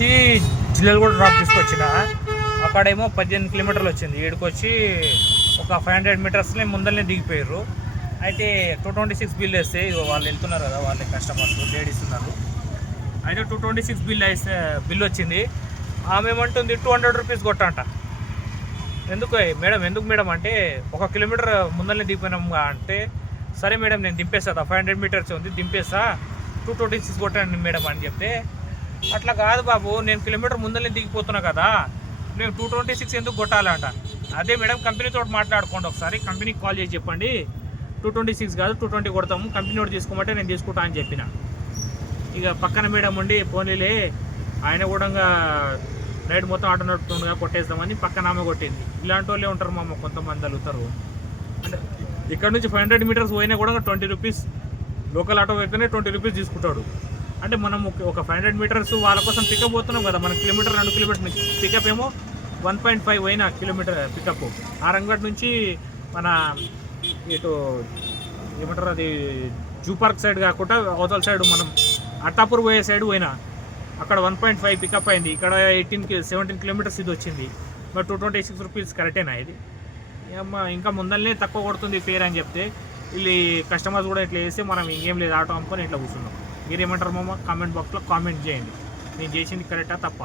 నుంచి జిల్లలు కూడా డ్రాప్ తీసుకొచ్చిన. అక్కడేమో 18 కిలోమీటర్లు వచ్చింది. ఈడికి వచ్చి ఒక 500 మీటర్స్ని ముందరనే దిగిపోయారు. అయితే 226 బిల్ వేస్తే వాళ్ళు వెళ్తున్నారు కదా, వాళ్ళ కస్టమర్స్ లేడీస్ ఉన్నారు. అయితే 226 బిల్ వచ్చింది. ఆమె ఏమంటుంది 200 రూపీస్ కొట్టంట. ఎందుకు మేడం అంటే 1 కిలోమీటర్ ముందరనే దిగిపోయినాము అంటే, సరే మేడం నేను దింపేస్తా, 500 మీటర్స్ ఉంది దింపేస్తా, 226 కొట్టండి మేడం అని చెప్తే, అట్లా కాదు బాబు, నేను కిలోమీటర్ ముందరనే దిగిపోతున్నా కదా, నేను 226 ఎందుకు కొట్టాలంట. అదే మేడం కంపెనీతో మాట్లాడుకోండి ఒకసారి, కంపెనీకి కాల్ చేసి చెప్పండి 226 కాదు 220 కొడతాము, కంపెనీ వాడు తీసుకోమంటే నేను తీసుకుంటా అని చెప్పిన. ఇక పక్కన మేడం ఉండి పోనీలే ఆయన కూడా రైడ్ మొత్తం ఆటో నడుపుతుండగా కొట్టేస్తామని పక్కన ఆమె కొట్టింది. ఇలాంటి వాళ్ళే ఉంటారు మామ, కొంతమంది అలుగుతారు. అంటే ఇక్కడ నుంచి 500 మీటర్స్ పోయినా కూడా 20 రూపీస్, లోకల్ ఆటో అయితేనే 20 రూపీస్ తీసుకుంటాడు. అంటే మనం ఒక 500 మీటర్స్ వాళ్ళ కోసం పికప్ పోతున్నాం కదా, మన కిలోమీటర్ 2 కిలోమీటర్ నుంచి పికప్ ఏమో 1.5 పోయినా కిలోమీటర్ పికప్. ఆరంగడ్ నుంచి మన ఇటు ఏమంటారు అది జూ పార్క్ సైడ్ కాకుండా అవతల సైడ్ మనం అట్టాపూర్ పోయే సైడ్ పోయినా అక్కడ 1.5 పికప్ అయింది. ఇక్కడ 17 కిలోమీటర్స్ ఇది వచ్చింది. మరి 226 రూపీస్ కరెక్టేనా ఇది? అమ్మ ఇంకా ముందరనే తక్కువ కొడుతుంది ఫేర్ అని చెప్తే వీళ్ళు కస్టమర్స్ కూడా ఇట్లా వేస్తే మనం ఇంకేం లేదు ఆటో అమ్ముకొని ఇట్లా కూర్చున్నాం. మీరేమంటారు మామ? కామెంట్ బాక్స్లో కామెంట్ చేయండి, నేను చేసింది కరెక్టా తప్ప.